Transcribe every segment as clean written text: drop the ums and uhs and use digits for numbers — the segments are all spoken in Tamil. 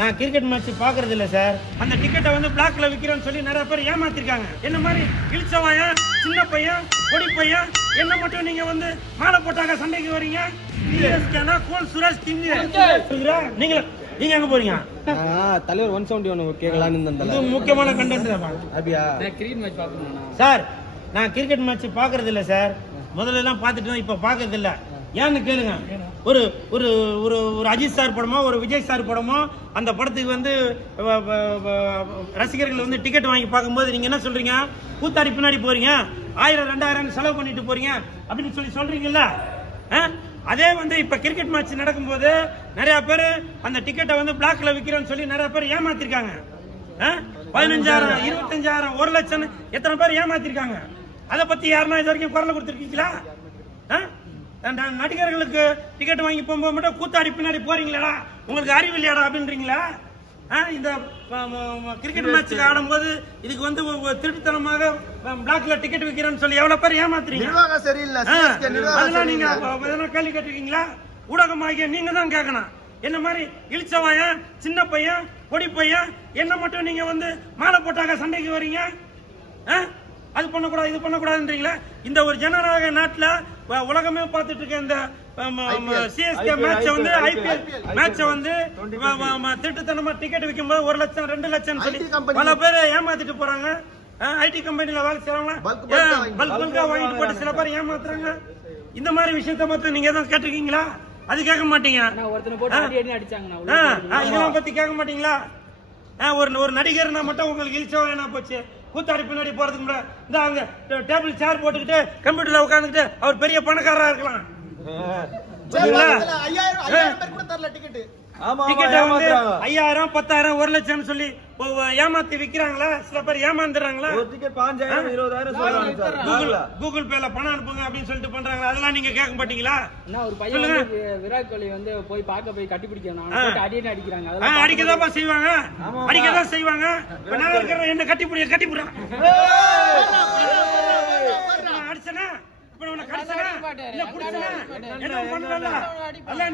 நான் கிரிக்கெட் மேட்ச் பாக்குறது இல்ல சார். அந்த டிக்கெட்டை வந்து பிளாக்ல விக்கிறேன்னு சொல்லி நிறைய பேர் ஏமாத்திருக்காங்க. என்ன மாதிரி இழிச்சவாயன், சின்ன பையன், பொடி பையன், என்ன மட்டும் நீங்க வந்து மாலை போட்டாங்க சண்டைக்கு வரீங்க. சிஎஸ்கேனா கோல் சுரேஷ் கிங். நீங்க நீங்க எங்க போறீங்க? தலைவர் 171 கேட்கலான்னு இருந்தேன். இது முக்கியமான கண்டென்ட் தான். அப்படியா? நான் கிரிக்கெட் மேட்ச் பார்க்கணும்னா சார், நான் கிரிக்கெட் மேட்ச் பாக்குறது இல்ல சார். முதல்ல எல்லாம் பாத்துட்டு இப்ப பாக்குறது இல்ல. ஏன்னு கேளுங்க. ஒரு ஒரு ஒரு ஒரு அஜித் சார் படமோ ஒரு விஜய் சார் படமோ அந்த படத்துக்கு வந்து ரசிகர்கள் வந்து டிக்கெட் வாங்கி பார்க்கும்போது நீங்க என்ன சொல்றீங்க? கூத்தாடி பின்னாடி போறீங்க, 1000 2000 செலவு பண்ணிட்டு போறீங்க அப்படின்னு சொல்றீங்கல்ல. அதே வந்து இப்ப கிரிக்கெட் மேட்ச் நடக்கும்போது நிறைய பேர் அந்த டிக்கெட்டை வந்து பிளாக்ல விக்கிறேன்னு சொல்லி நிறைய பேர் ஏமாத்திருக்காங்க. 15,000 25,000 1 லட்சம் எத்தனை பேர் ஏமாத்திருக்காங்க. அதை பத்தி யாருன்னா இது வரைக்கும் குரல் கொடுத்துருக்கீங்களா? நடிகர்களுக்கு டிக்கெட் வாங்கி போகும்போது மட்டும் கூத்தாடி பின்னாடி போறீங்களா? உங்களுக்கு அறிவு இல்லையாடா அப்படின்றீங்களா? இந்த கிரிக்கெட் மேட்சுக்கு ஆடும்போது இதுக்கு வந்து திருட்டுத்தனமாக பிளாக்ல டிக்கெட் விற்கிறேன்னு சொல்லி எவ்வளவு பேர் ஏமாத்துறீங்க? அதெல்லாம் நீங்க கேள்வி கேட்டிருக்கீங்களா? ஊடகமாகிய நீங்க தான் கேட்கணும். என்ன மாதிரி இழிச்சவாயன், சின்ன பையன், பொடி பையன், என்ன மட்டும் நீங்க வந்து மாலை போட்டாங்க சண்டைக்கு வரீங்க. அது பண்ணக்கூடாது இது பண்ணக்கூடாதுன்றீங்களா? இந்த ஒரு ஜனநாயக நாட்டுல உலகமே பார்த்துட்டு இருக்க இந்த சிஎஸ்கே மேட்ச வந்து ஐபிஎல் மேட்ச வந்து திட்டுத்தனமா டிக்கெட் விற்கும் போது 1 லட்சம் 2 லட்சம் சொல்லி பல பேர் ஏமாத்திட்டு போறாங்க. ஐடி கம்பெனில வேலை செய்யறவங்க பல்கா வாங்கிட்டு போட்டு சில பேர் ஏமாத்துறாங்க. இந்த மாதிரி விஷயத்த மட்டும் நீங்க எதுவும் கேட்டிருக்கீங்களா? அது கேட்க மாட்டீங்க. இதெல்லாம் பத்தி கேட்க மாட்டீங்களா? ஒரு நடிகர்னா மட்டும் உங்களுக்கு இழிச்சவா போச்சு. கூத்தாடி பின்னாடி போறதுக்கு முன்னாடி இந்த அங்க டேபிள் சேர் போட்டுக்கிட்டு கம்ப்யூட்டர்ல உட்காந்துக்கிட்டு அவர் பெரிய பணக்காரரா இருக்கலாம். டிக்கெட் வந்து 5000 10,000 1 லட்சம் சொல்லி ஏமாத்தி விக்கிறாங்களா? சில பேர் ஏமாந்துறாங்களா? கூகுள் பேல பணம் அனுப்புங்க அப்படின்னு சொல்லிட்டு பண்றாங்களா? அதெல்லாம் நீங்க கேட்க மாட்டீங்களா? ஒரு பையன் விராட் கோலி வந்து போய் பார்க்க போய் கட்டி பிடிக்கணும் அடிக்கிறாங்க. அடிக்கதான் செய்வாங்க, அடிக்கதான் செய்வாங்க. நான் இருக்கிற என்ன கட்டி பிடிக்கிறான் அடிச்சனா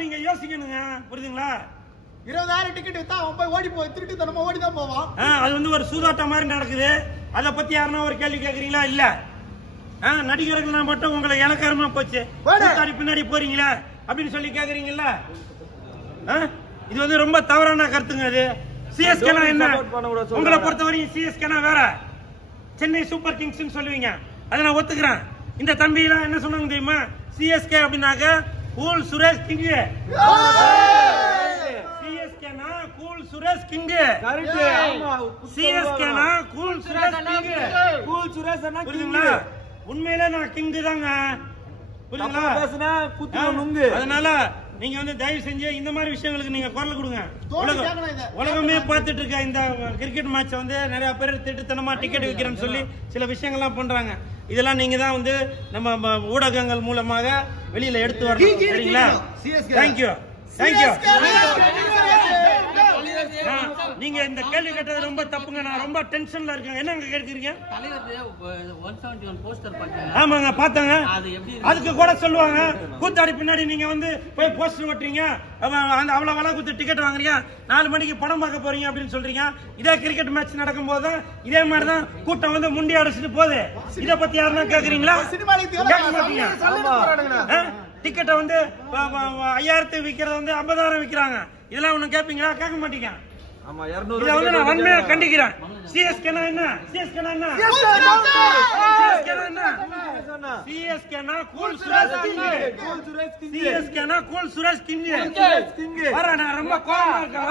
நீங்க யோசிக்கணுங்க. புரியுதுங்களா? 20,000 டிக்கெட் வித்தா அவன் போய் ஓடி போய் திருட்டு தனமா ஓடி தான் போவான். அது வந்து ஒரு சூதாட்டம் மாதிரி நடக்குது. அத பத்தி யாருன்னா ஒரு கேள்வி கேக்குறீங்களா? இல்ல. நடிகர்கள் மட்டும் உங்களை இலக்காரமா போச்சு பின்னாடி போறீங்களா அப்படின்னு சொல்லி கேக்குறீங்கல்ல. இது வந்து ரொம்ப தவறான கருத்துங்க. அது சிஎஸ்கேனா என்ன? உங்களை பொறுத்தவரைக்கும் சிஎஸ்கேனா வேற, சென்னை சூப்பர் கிங்ஸ் சொல்லுவீங்க. அதை நான் ஒத்துக்கிறேன். இந்த தம்பி எல்லாம் என்ன சொன்னாங்க தெரியுமா? சிஎஸ்கே அப்படின்னாக்க கூல் சுரேஷ் கிங். சிஎஸ்கேனா கூல் சுரேஷ் கிங். சிஎஸ்கேனா cool Suresh king. Cool Suresh அண்ணா புரியுதுங்களா? உண்மையிலே நான் கிங் தாங்க. புரியுதுங்களா? அதனால நீங்க வந்து தயவு செஞ்சு இந்த மாதிரி விஷயங்களுக்கு நீங்க குரல் கொடுங்க. உலகமே பார்த்துட்டு இருக்க இந்த கிரிக்கெட் மேட்ச வந்து நிறைய பேர் திட்டுத்தனமா டிக்கெட் விற்கிறேன்னு சொல்லி சில விஷயங்கள்லாம் பண்றாங்க. இதெல்லாம் நீங்க தான் வந்து நம்ம ஊடகங்கள் மூலமாக வெளியில எடுத்து வரணும். சரிங்களா? Thank you thank you. நீங்க இந்த கேள்வி கேட்டது ரொம்ப தப்புங்க. நான் ரொம்ப டென்ஷன்ல இருக்கேன். என்னங்க கேட்கிறீங்க? ஆமாங்க பாத்தாங்க. அதுக்கு கூட சொல்லுவாங்க கூத்தாடி பின்னாடி நீங்க வந்து போய் போஸ்டர் ஓட்டுறீங்க, அவ்வளவு விலை கொடுத்து டிக்கெட் வாங்குறீங்க, 4 மணிக்கு படம் பார்க்க போறீங்க அப்படின்னு சொல்றீங்க. இதே கிரிக்கெட் மேட்ச் நடக்கும் போது இதே மாதிரிதான் கூட்டம் வந்து முண்டி அடிச்சுட்டு போகுது. இத பத்தி யாருன்னா கேக்குறீங்களா? கேட்க மாட்டீங்க. டிக்கெட்டை வந்து 5000 விக்கிறத வந்து 50,000 விக்கிறாங்க. இதெல்லாம் ஒண்ணு கேட்பீங்களா? கேட்க மாட்டீங்க. இதை வந்து நான் வன்மையா கண்டிக்கிறேன். சிஎஸ்கேனா என்ன? சிஎஸ்கேனா என்ன? சிஎஸ்கேனா கூல் சுரேஷ் கிங். சிஎஸ்கேனா கூல் சுரேஷ் கிங். வர நான் ரொம்ப கோவமா இருக்கேன்.